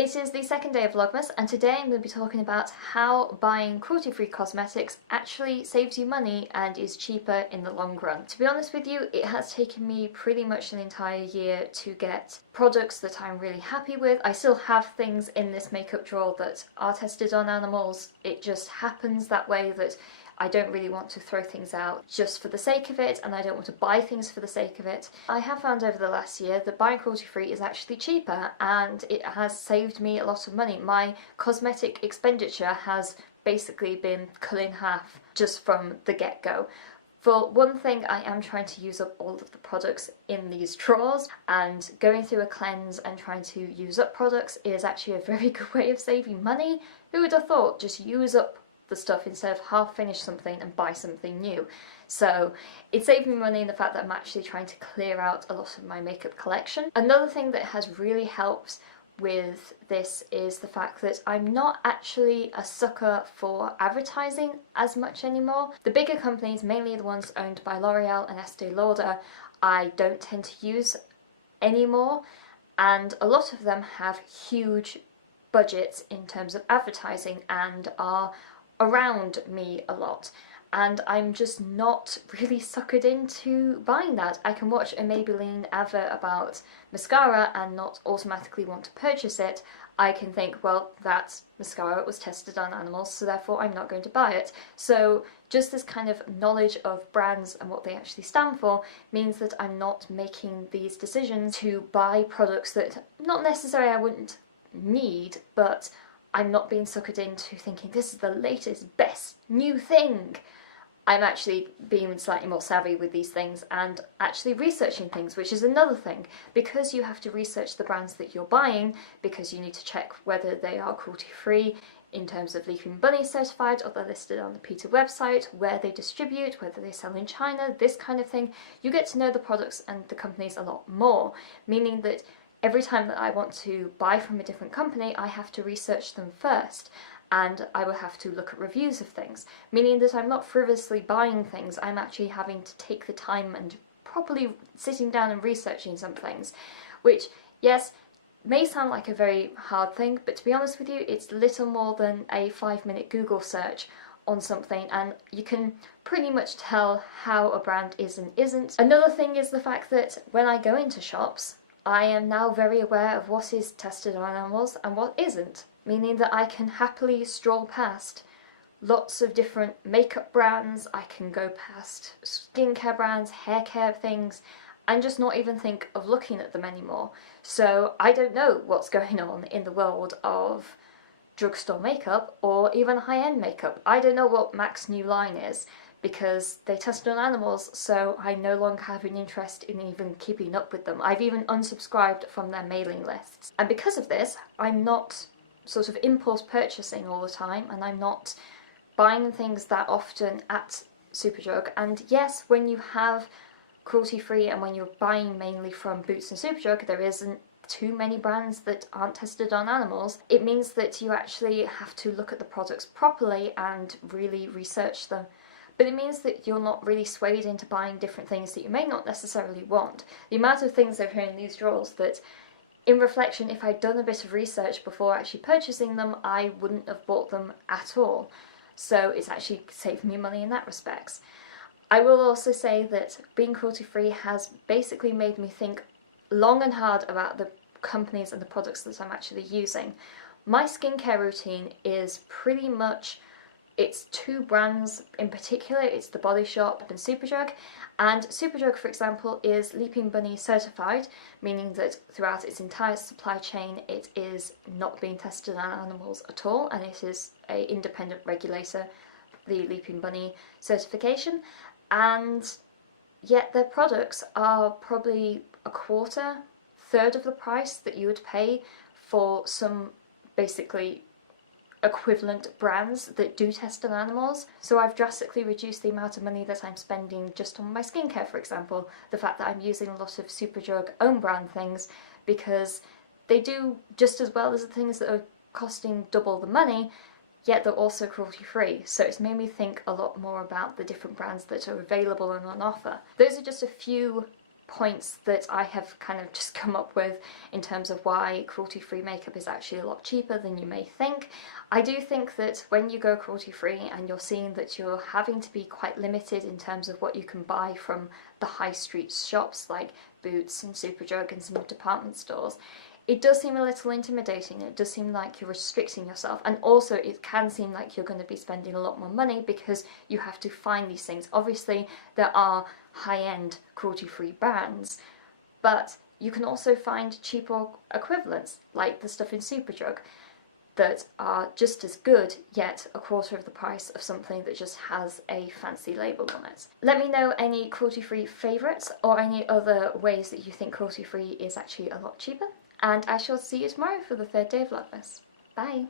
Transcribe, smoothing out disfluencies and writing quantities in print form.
It is the second day of Vlogmas, and today I'm going to be talking about how buying cruelty-free cosmetics actually saves you money and is cheaper in the long run. To be honest with you, it has taken me pretty much an entire year to get products that I'm really happy with. I still have things in this makeup drawer that are tested on animals. It just happens that way that I don't really want to throw things out just for the sake of it, and I don't want to buy things for the sake of it. I have found over the last year that buying cruelty-free is actually cheaper, and it has saved me a lot of money. My cosmetic expenditure has basically been cut in half just from the get-go. For one thing, I am trying to use up all of the products in these drawers, and going through a cleanse and trying to use up products is actually a very good way of saving money. Who would have thought? Just use up the stuff instead of half finish something and buy something new. So it saved me money in the fact that I'm actually trying to clear out a lot of my makeup collection. Another thing that has really helped with this is the fact that I'm not actually a sucker for advertising as much anymore. The bigger companies, mainly the ones owned by L'Oreal and Estee Lauder, I don't tend to use anymore, and a lot of them have huge budgets in terms of advertising and are around me a lot, and I'm just not really suckered into buying that. I can watch a Maybelline advert about mascara and not automatically want to purchase it. I can think, well, that mascara was tested on animals, so therefore I'm not going to buy it. So just this kind of knowledge of brands and what they actually stand for means that I'm not making these decisions to buy products that not necessarily I wouldn't need, but I'm not being suckered into thinking this is the latest, best, new thing. I'm actually being slightly more savvy with these things and actually researching things, which is another thing. Because you have to research the brands that you're buying, because you need to check whether they are cruelty-free in terms of Leaping Bunny certified, or they're listed on the PETA website, where they distribute, whether they sell in China, this kind of thing. You get to know the products and the companies a lot more, meaning that every time that I want to buy from a different company, I have to research them first, and I will have to look at reviews of things, meaning that I'm not frivolously buying things, I'm actually having to take the time and properly sitting down and researching some things, which, yes, may sound like a very hard thing, but to be honest with you, it's little more than a 5-minute Google search on something, and you can pretty much tell how a brand is and isn't. Another thing is the fact that when I go into shops, I am now very aware of what is tested on animals and what isn't, meaning that I can happily stroll past lots of different makeup brands, I can go past skincare brands, hair care things, and just not even think of looking at them anymore. So I don't know what's going on in the world of drugstore makeup or even high-end makeup. I don't know what MAC's new line is, because they tested on animals, so I no longer have an interest in even keeping up with them. I've even unsubscribed from their mailing lists. And because of this, I'm not sort of impulse purchasing all the time, and I'm not buying things that often at Superdrug. And yes, when you have cruelty-free and when you're buying mainly from Boots and Superdrug, there isn't too many brands that aren't tested on animals. It means that you actually have to look at the products properly and really research them. But it means that you're not really swayed into buying different things that you may not necessarily want. The amount of things that are in these drawers that, in reflection, if I'd done a bit of research before actually purchasing them, I wouldn't have bought them at all. So it's actually saved me money in that respect. I will also say that being cruelty-free has basically made me think long and hard about the companies and the products that I'm actually using. My skincare routine is pretty much, it's two brands in particular. It's The Body Shop and Superdrug, and Superdrug, for example, is Leaping Bunny certified, meaning that throughout its entire supply chain it is not being tested on animals at all, and it is an independent regulator, the Leaping Bunny certification, and yet their products are probably a quarter, third of the price that you would pay for some basically equivalent brands that do test on animals. So I've drastically reduced the amount of money that I'm spending just on my skincare, for example. The fact that I'm using a lot of Superdrug own brand things, because they do just as well as the things that are costing double the money, yet they're also cruelty-free. So it's made me think a lot more about the different brands that are available and on offer. Those are just a few points that I have kind of just come up with in terms of why cruelty-free makeup is actually a lot cheaper than you may think. I do think that when you go cruelty-free and you're seeing that you're having to be quite limited in terms of what you can buy from the high street shops like Boots and Superdrug and some department stores, it does seem a little intimidating. It does seem like you're restricting yourself, and also it can seem like you're going to be spending a lot more money because you have to find these things. Obviously there are high-end cruelty-free brands, but you can also find cheaper equivalents like the stuff in Superdrug that are just as good, yet a quarter of the price of something that just has a fancy label on it. Let me know any cruelty-free favourites or any other ways that you think cruelty-free is actually a lot cheaper, and I shall see you tomorrow for the third day of Vlogmas. Bye!